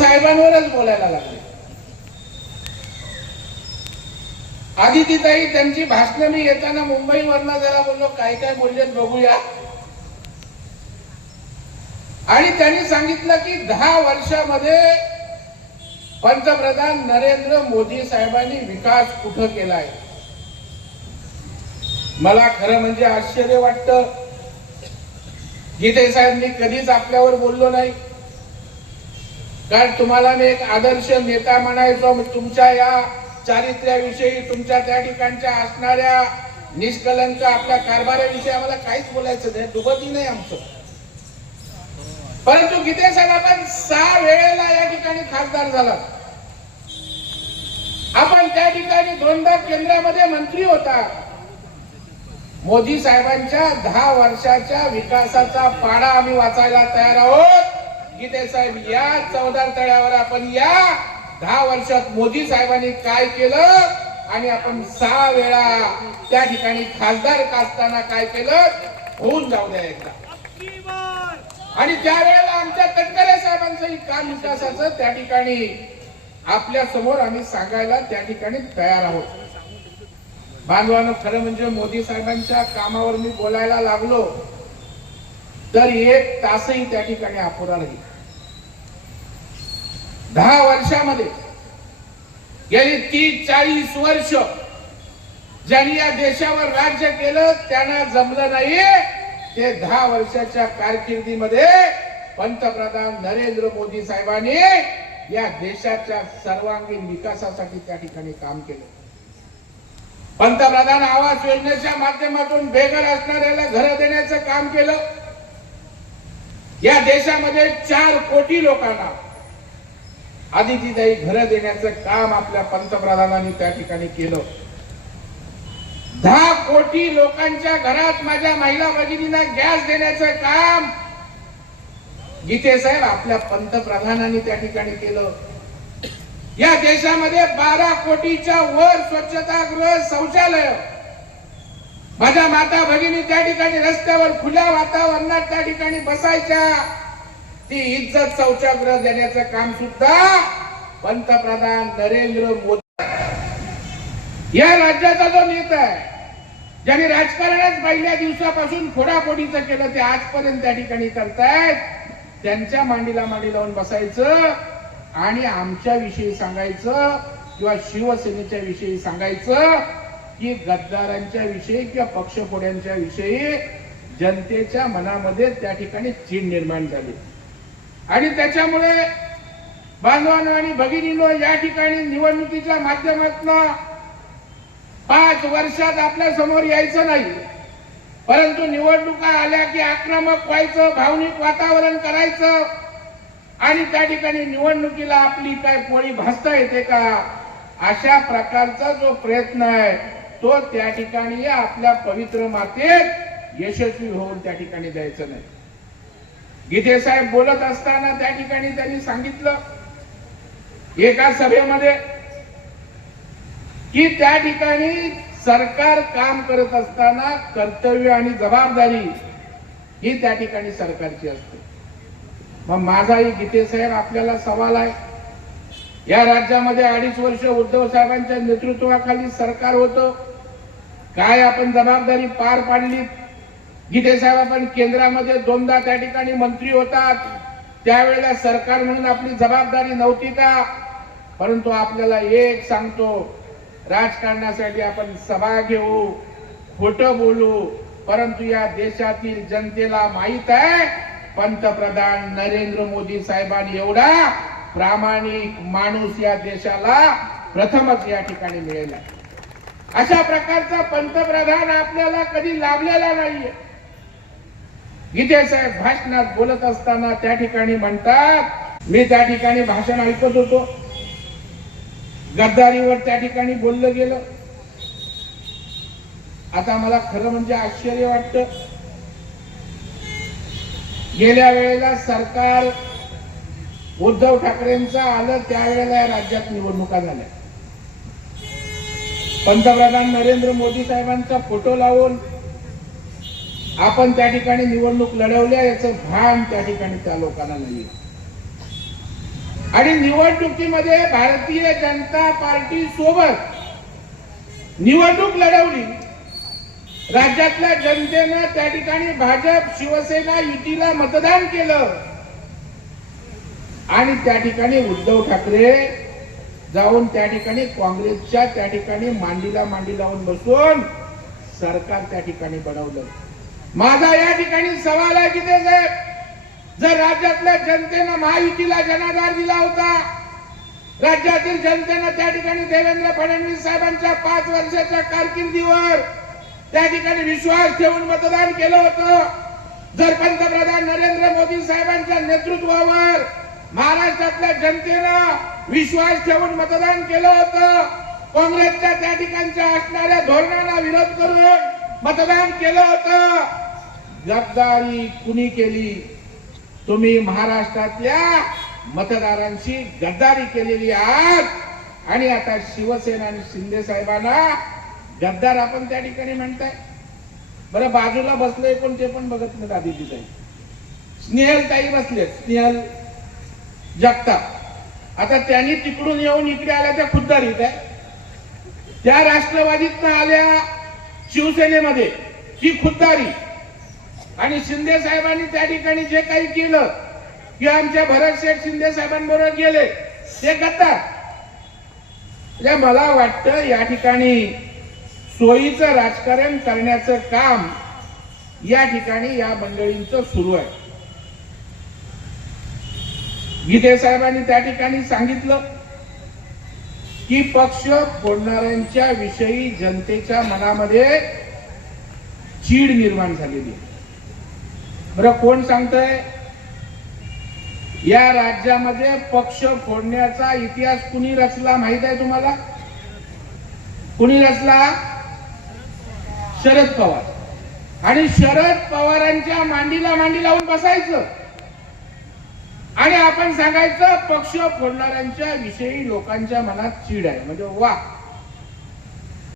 साहेबांवरच बोलायला लागले. आदितीताई त्यांची भाषणं मी येताना मुंबईवरनं जरा बोललो काय काय बोलले बघूया. आणि त्यांनी सांगितलं की दहा वर्षामध्ये पंतप्रधान नरेंद्र मोदी साहेबांनी विकास कुठं केलाय? मला खरं म्हणजे आश्चर्य वाटतं. गीते साहेब मी कधीच आपल्यावर बोललो नाही. कारण तुम्हाला मी एक आदर्श नेता म्हणायचो तुमच्या या चारित्र्याविषयी तुमच्या त्या ठिकाणच्या असणाऱ्या निष्कलंक आपल्या कारभाराविषयी आम्हाला काहीच बोलायचं नाही दुबती नाही आमचं. परंतु गीते साहेब पण सहा वेळेला या ठिकाणी खासदार झाला. आपण त्या ठिकाणी दोनदा केंद्रामध्ये मंत्री होता. मोदी साहेबांच्या दहा वर्षाच्या विकासाचा पाडा आम्ही वाचायला तयार आहोत. गीते साहेब या चौदार तळ्यावर आपण या दहा वर्षात मोदी साहेबांनी काय केलं आणि आपण सहा वेळा त्या ठिकाणी खासदार असताना काय केलं? होऊन जाऊ द्या एकदा. आणि त्यावेळेला आमच्या तटकरे साहेबांचंही काम विकासाचं त्या ठिकाणी आपल्यासमोर आम्ही सांगायला त्या ठिकाणी तयार आहोत. बांधवानं खरं म्हणजे मोदी साहेबांच्या कामावर मी बोलायला लागलो तर एक तासही त्या ठिकाणी अपुरा राहील. दहा वर्षामध्ये गेली तीस चाळीस वर्ष ज्यांनी या देशावर राज्य केलं त्यांना जमलं नाही. ते दहा वर्षाच्या कारकिर्दीमध्ये पंतप्रधान नरेंद्र मोदी साहेबांनी या देशाच्या सर्वांगीण विकासासाठी त्या ठिकाणी काम केलं. पंतप्रधान आवास योजनेच्या माध्यमातून बेघर असणाऱ्याला घर देण्याचं काम केलं. या देशामध्ये चार कोटी लोकांना आदितीताई घर देण्याचं काम आपल्या पंतप्रधानांनी त्या ठिकाणी केलं. दहा कोटी लोकांच्या घरात माझ्या महिला भगिनींना गॅस देण्याचं काम गीते साहेब आपल्या पंतप्रधानांनी त्या ठिकाणी केलं. या देशामध्ये बारा कोटीच्या वर स्वच्छतागृह शौचालय. माझ्या माता भगिनी त्या ठिकाणी रस्त्यावर खुल्या वातावरणात त्या ठिकाणी बसायच्या. ती इज्जत शौचागृह देण्याचं काम सुद्धा पंतप्रधान नरेंद्र मोदी या राज्याचा जो नेता आहे ज्यांनी राजकारणात पहिल्या दिवसापासून फोडाफोडीचं केलं ते आजपर्यंत त्या ठिकाणी करतायत. त्यांच्या मांडीला मांडी लावून बसायचं आणि आमच्या विषयी सांगायचं किंवा शिवसेनेच्या विषयी सांगायचं की गद्दारांच्या विषयी किंवा पक्षफोड्यांच्या विषयी जनतेच्या मनामध्ये त्या ठिकाणी चीन निर्माण झाली. आणि त्याच्यामुळे बांधवांनो आणि भगिनीनो या ठिकाणी निवडणुकीच्या माध्यमातून पाच वर्षात आपल्यासमोर यायचं नाही. परंतु निवडणुका आल्या की आक्रमक व्हायचं भावनिक वातावरण करायचं. आणि त्या ठिकाणी निवडणुकीला आपली काय पोळी भासता येते का? अशा प्रकारचा जो प्रयत्न आहे तो त्या ठिकाणी आपल्या पवित्र मातेत यशस्वी होऊन त्या ठिकाणी द्यायचं नाही. गीते साहेब बोलत असताना त्या ठिकाणी त्यांनी सांगितलं एका सभेमध्ये की त्या ठिकाणी सरकार काम करत असताना कर्तव्य आणि जबाबदारी ही त्या ठिकाणी सरकारची असते. मग माझाही गीते साहेब आपल्याला सवाल आहे. या राज्यामध्ये अडीच वर्ष उद्धव साहेबांच्या नेतृत्वाखाली सरकार होतं. काय आपण जबाबदारी पार पाडली गीते साहेब आपण केंद्रामध्ये दोनदा त्या ठिकाणी मंत्री होतात. त्यावेळेला सरकार म्हणून आपली जबाबदारी नव्हती का? परंतु आपल्याला एक सांगतो राजकारणासाठी आपण सभा घेऊ खोटं बोलू परंतु या देशातील जनतेला माहीत आहे पंतप्रधान नरेंद्र मोदी साहेबांनी एवढा प्रामाणिक माणूस या देशाला प्रथमच या ठिकाणी मिळेल. अशा प्रकारचा पंतप्रधान आपल्याला कधी लाभलेला नाहीये. विजयसाहेब साहेब भाषणात बोलत असताना त्या ठिकाणी म्हणतात मी त्या ठिकाणी भाषण ऐकत होतो. गद्दारीवर त्या ठिकाणी बोललं गेलं. आता मला खरं म्हणजे आश्चर्य वाटत. गेल्या वेळेला सरकार उद्धव ठाकरेंचं आलं त्यावेळेला या राज्यात निवडणुका झाल्या. पंतप्रधान नरेंद्र मोदी साहेबांचा फोटो लावून आपण त्या ठिकाणी निवडणूक लढवल्या याचं भान त्या ठिकाणी त्या लोकांना नाही आणि निवडणुकीमध्ये भारतीय जनता पार्टी सोबत निवडणूक लढवली. राज्यातल्या जनतेनं त्या ठिकाणी भाजप शिवसेना युतीला मतदान केलं. आणि त्या ठिकाणी उद्धव ठाकरे जाऊन त्या ठिकाणी काँग्रेसच्या त्या ठिकाणी मांडीला मांडी लावून बसून सरकार त्या ठिकाणी बनवलं. माझा या ठिकाणी सवाल आहे की ते साहेब जर राज्यातल्या जनतेनं महायुतीला जनाधार दिला होता राज्यातील जनतेनं त्या ठिकाणी देवेंद्र फडणवीस साहेबांच्या पाच वर्षाच्या कारकिर्दीवर त्या ठिकाणी विश्वास ठेवून मतदान केलं होतं. जर पंतप्रधान नरेंद्र मोदी साहेबांच्या नेतृत्वावर महाराष्ट्रातल्या जनतेनं विश्वास ठेवून मतदान केलं होतं काँग्रेसच्या त्या ठिकाणच्या असणाऱ्या धोरणाला विरोध करून मतदान केलं होतं. गद्दारी कुणी केली? तुम्ही महाराष्ट्रातल्या मतदारांशी गद्दारी केलेली आहात. आणि आता शिवसेना आणि शिंदे साहेबांना गद्दार आपण त्या ठिकाणी म्हणताय. बरं बाजूला बसलोय पण ते पण बघत नाही आदिती ताई. स्नेहल ताई बसले स्नेहल जगताप. आता त्यांनी तिकडून येऊन इकडे आल्या त्या खुद्दारीत आहे त्या राष्ट्रवादीत आल्या शिवसेनेमध्ये ही खुद्दारी. आणि शिंदे साहेबांनी त्या ठिकाणी जे काही केलं की आमच्या भरत शेठ शिंदे साहेबांबरोबर गेले ते करतात. म्हणजे मला वाटतं या ठिकाणी सोयीचं राजकारण करण्याचं काम या ठिकाणी या मंडळींचं सुरू आहे. गीते साहेबांनी त्या ठिकाणी सांगितलं. की पक्ष फोडणाऱ्यांच्या विषयी जनतेच्या मनामध्ये चीड निर्माण झालेली आहे. बरं कोण सांगतय? या राज्यामध्ये पक्ष फोडण्याचा इतिहास कुणी रचला माहीत आहे तुम्हाला? कुणी रचला? शरद पवार. आणि शरद पवारांच्या मांडीला मांडी लावून बसायचं. आणि आपण सांगायचं पक्ष फोडणाऱ्यांच्या विषयी लोकांच्या मनात चीड आहे. म्हणजे वा